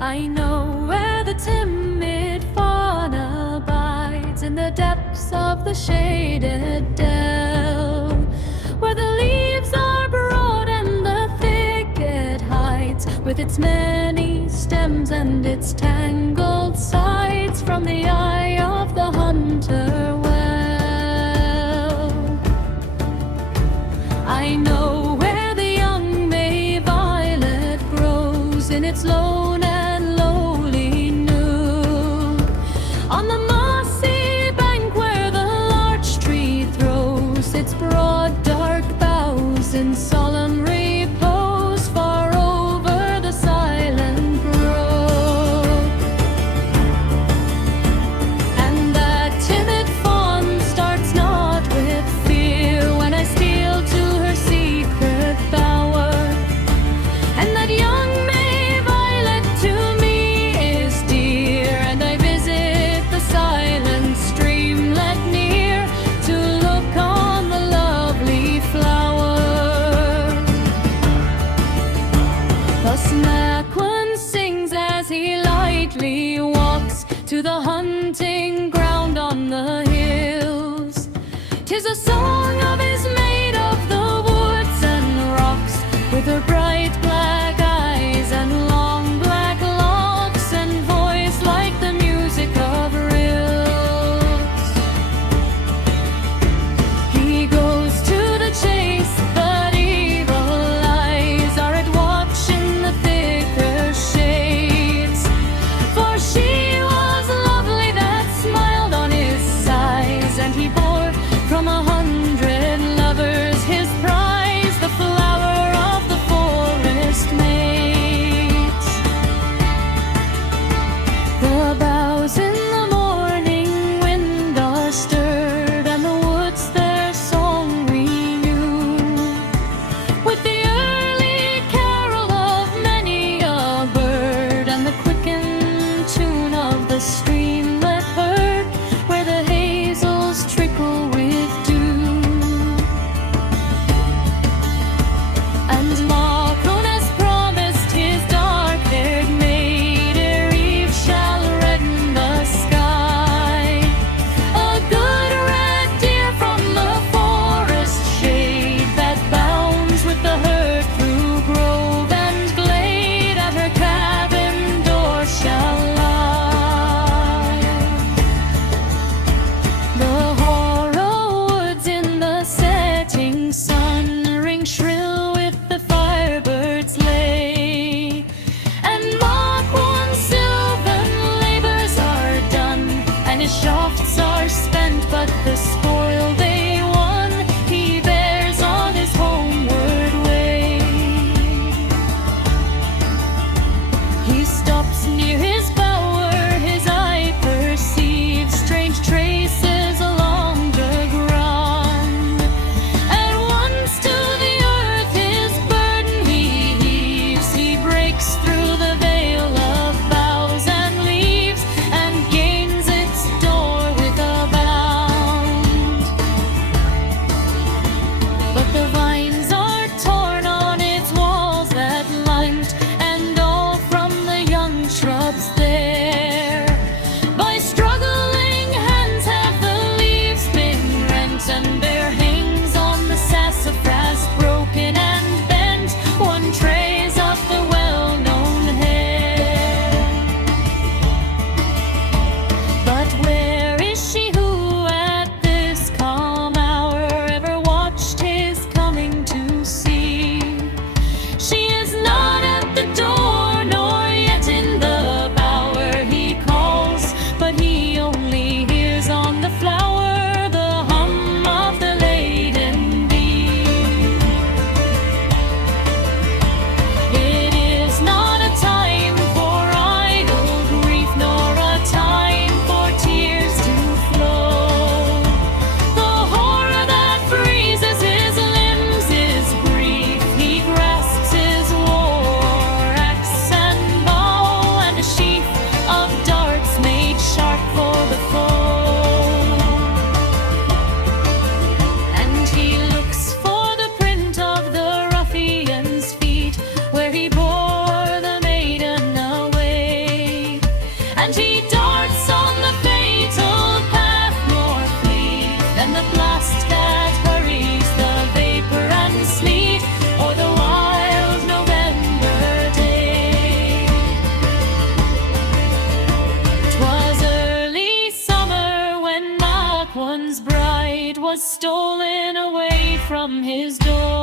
I know where the timid fawn abides, in the depths of the shaded dell, where the leaves are broad and the thicket hides, with its many stems and its tangled sides, from the eye of the hunter well. I know where the young May violet grows, in its lone and lowly nook, on the mossy bank where the larch tree throws its broad dark boughs in solemn repose, far over the silent brook. And that timid fawn starts not with fear when I steal to her secret bower, and that young May violet to me is dear, and I visit the silent streamlet near to look on the lovely flower. Thus Macquan sings as he lightly walks to the hunting ground on the hills. 'Tis a song of his maid of the woods and rocks, with her bright black eyes and long black locks, and voice like the music of rills. He goes to the chase, but evil eyes are at watch in the thicker shades, for she was lovely that smiled on his sighs, and he bore from 100 lovers his prize, the flower of the forest. from his door.